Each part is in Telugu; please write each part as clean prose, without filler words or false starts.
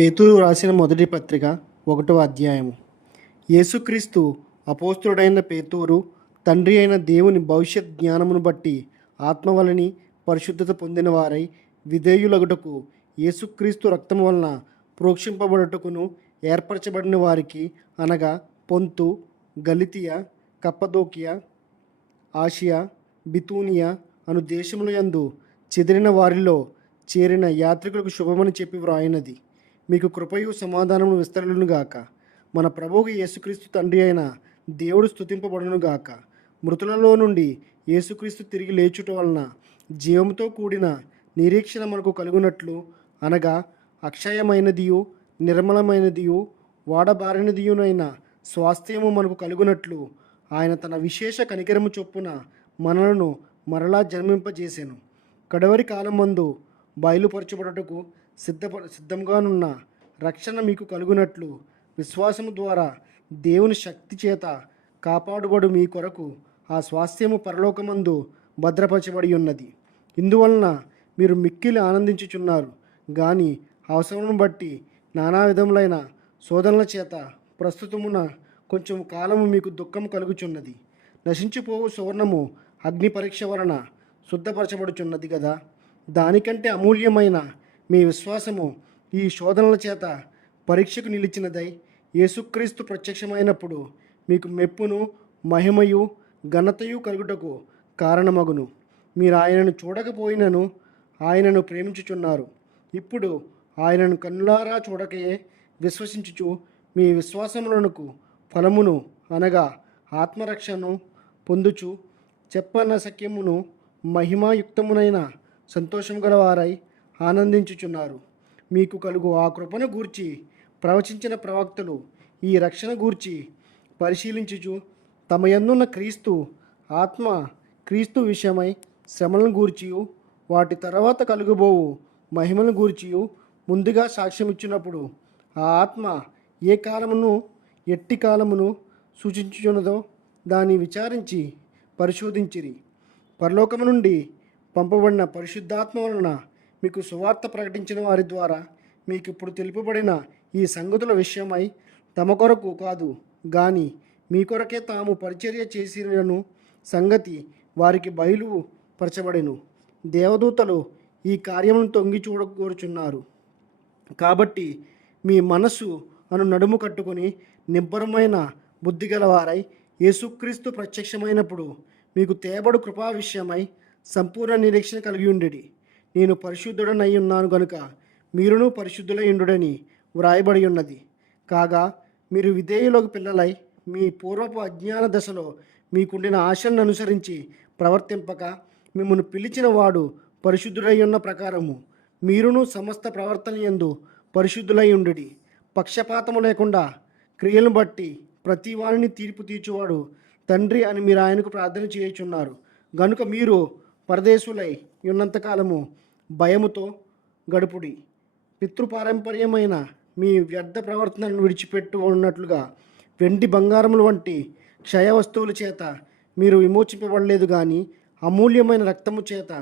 పేతురు రాసిన మొదటి పత్రిక 1వ అధ్యాయము. యేసుక్రీస్తు అపోస్తులుడైన పేతురు, తండ్రి అయిన దేవుని భవిష్యత్ జ్ఞానమును బట్టి ఆత్మవలని పరిశుద్ధత పొందిన వారై విధేయులగుటకు, యేసుక్రీస్తు రక్తము వలన ప్రోక్షింపబడుటకును ఏర్పరచబడిన వారికి, అనగా పొంతు, గలితియ, కప్పదోకియ, ఆసియా, బితూనియా అను దేశముల యందు చెదిరిన వారిలో చేరిన యాత్రికులకు శుభమని చెప్పి వ్రాయినది. మీకు కృపయు సమాధానము విస్తరులుగాక. మన ప్రభువు యేసుక్రీస్తు తండ్రి అయిన దేవుడు స్తుతింపబడునుగాక. మృతులలో నుండి యేసుక్రీస్తు తిరిగి లేచుట వలన జీవముతో కూడిన నిరీక్షణ మనకు కలుగునట్లు, అనగా అక్షయమైనదియు నిర్మలమైనదియు వాడబారినదియునైన స్వాస్థ్యము మనకు కలుగునట్లు, ఆయన తన విశేష కనికరము చొప్పున మనలను మరలా జన్మింపజేసెను. కడవరి కాలమందు బయలుపరచబడుటకు సిద్ధంగానున్న రక్షణ మీకు కలుగునట్లు, విశ్వాసము ద్వారా దేవుని శక్తి చేత కాపాడుబడు మీ కొరకు ఆ స్వాస్థ్యము పరలోకమందు భద్రపరచబడి ఉన్నది. ఇందువలన మీరు మిక్కిలి ఆనందించుచున్నారు. కానీ అవసరమును బట్టి నానా విధములైన శోధనల చేత ప్రస్తుతమున కొంచెం కాలము మీకు దుఃఖం కలుగుచున్నది. నశించిపోవు సువర్ణము అగ్ని పరీక్ష వలన శుద్ధపరచబడుచున్నది కదా. దానికంటే అమూల్యమైన మీ విశ్వాసము ఈ శోధనల చేత పరీక్షకు నిలిచినదై యేసుక్రీస్తు ప్రత్యక్షమైనప్పుడు మీకు మెప్పును మహిమయు ఘనతయు కలుగుటకు కారణమగును. మీరు ఆయనను చూడకపోయినను ఆయనను ప్రేమించుచున్నారు. ఇప్పుడు ఆయనను కన్నులారా చూడకయే విశ్వసించుచు మీ విశ్వాసములకు ఫలమును, అనగా ఆత్మరక్షను పొందుచు చెప్పనశక్యమును మహిమాయుక్తమునైన సంతోషము గలవారై ఆనందించుచున్నారు. మీకు కలుగు ఆ కృపను గూర్చి ప్రవచించిన ప్రవక్తలు ఈ రక్షణ గూర్చి పరిశీలించుచు తమ యందున్న క్రీస్తు విషయమై శ్రమలను గూర్చియు వాటి తర్వాత కలుగబోవు మహిమలను గూర్చియు ముందుగా సాక్ష్యమిచ్చినప్పుడు, ఆ ఆత్మ ఏ కాలమును ఎట్టి కాలమును సూచించుచున్నదో దాన్ని విచారించి పరిశోధించిరి. పరలోకము నుండి పంపబడిన పరిశుద్ధాత్మ వలన మీకు సువార్త ప్రకటించిన వారి ద్వారా మీకు ఇప్పుడు తెలుపబడిన ఈ సంగతుల విషయమై తమ కొరకు కాదు గాని మీ కొరకే తాము పరిచర్య చేసిన సంగతి వారికి బయలుపరచబడెను. దేవదూతలు ఈ కార్యమును తొంగి చూడగోరుచున్నారు. కాబట్టి మీ మనస్సు అను నడుము కట్టుకొని నిబ్బరమైన బుద్ధి గలవారై యేసుక్రీస్తు ప్రత్యక్షమైనప్పుడు మీకు తేబడు కృపా విషయమై సంపూర్ణ నిరీక్షణ కలిగి ఉండేది. నేను పరిశుద్ధుడనై ఉన్నాను గనుక మీరును పరిశుద్ధులై ఉండుడని వ్రాయబడి ఉన్నది. కాగా మీరు విధేయులకు పిల్లలై మీ పూర్వపు అజ్ఞాన దశలో మీకుండిన ఆశలను అనుసరించి ప్రవర్తింపక, మిమ్మల్ని పిలిచిన వాడు పరిశుద్ధుడై ఉన్న ప్రకారము మీరును సమస్త ప్రవర్తన యందు పరిశుద్ధులై ఉండుడి. పక్షపాతము లేకుండా క్రియలను బట్టి ప్రతి వారిని తీర్పు తీర్చువాడు తండ్రి అని మీరు ఆయనకు ప్రార్థన చేయుచున్నారు. గనుక మీరు పరదేశులై ఉన్నంతకాలము భయముతో గడుపుడి. పితృపారంపర్యమైన మీ వ్యర్థ ప్రవర్తనను విడిచిపెట్టు ఉన్నట్లుగా వెండి బంగారముల వంటి క్షయ వస్తువుల చేత మీరు విమోచింపబడలేదు కానీ అమూల్యమైన రక్తము చేత,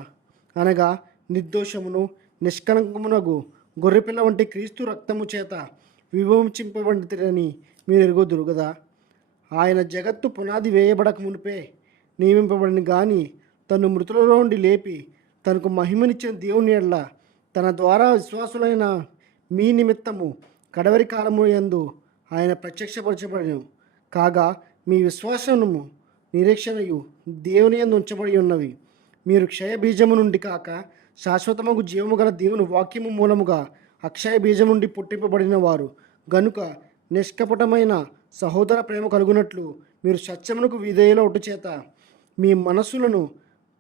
అనగా నిర్దోషమును నిష్కలంకమునగు గొర్రెపిల్ల వంటి క్రీస్తు రక్తము చేత విమోచింపబడితేనని మీరు ఎరుగుదురు కదా. ఆయన జగత్తు పునాది వేయబడక మునిపే నియమింపబడిన కానీ తను మృతులలో నుండి లేపి తనకు మహిమనిచ్చిన దేవుని ఎడల తన ద్వారా విశ్వాసులైన మీ నిమిత్తము కడవరి కాలము యందు ఆయన ప్రత్యక్షపరచబడెను. కాగా మీ విశ్వాసము నిరీక్షణయు దేవుని యందు ఉంచబడి ఉన్నవి. మీరు క్షయ బీజము నుండి కాక శాశ్వతముగు జీవము గల దేవుని వాక్యము మూలముగా అక్షయ బీజం నుండి పుట్టింపబడిన వారు గనుక నిష్కపటమైన సహోదర ప్రేమ కలుగునట్లు మీరు సత్యమునకు విధేయులవుట చేత మీ మనస్సులను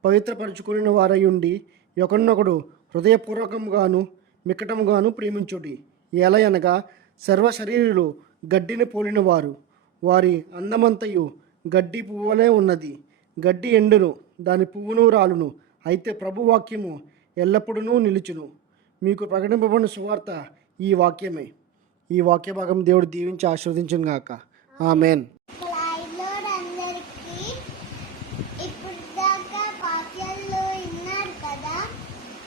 పవిత్రపరచుకుని వారై ఉండి ఒకరినొకడు హృదయపూర్వకముగాను మిక్కటముగాను ప్రేమించుడి. ఎలయనగా సర్వ శరీరులు గడ్డిని పోలిన వారు, వారి అందమంతయు గడ్డి పువ్వులే ఉన్నది. గడ్డి ఎండును, దాని పువ్వును రాలును, అయితే ప్రభువాక్యము ఎల్లప్పుడూ నిలుచును. మీకు ప్రకటింపబడిన సువార్త ఈ వాక్యమే. ఈ వాక్య భాగం దేవుడు దీవించి ఆశీర్వదించును గాక. ఆమెన్.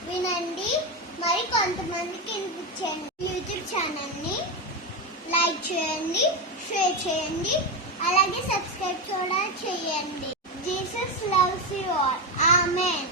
వినండి, మరి కొంతమందికి వినిపించండి. యూట్యూబ్ ఛానల్ షేర్ చేయండి, అలాగే సబ్స్క్రైబ్ కూడా చేయండి. Jesus loves you all. Amen.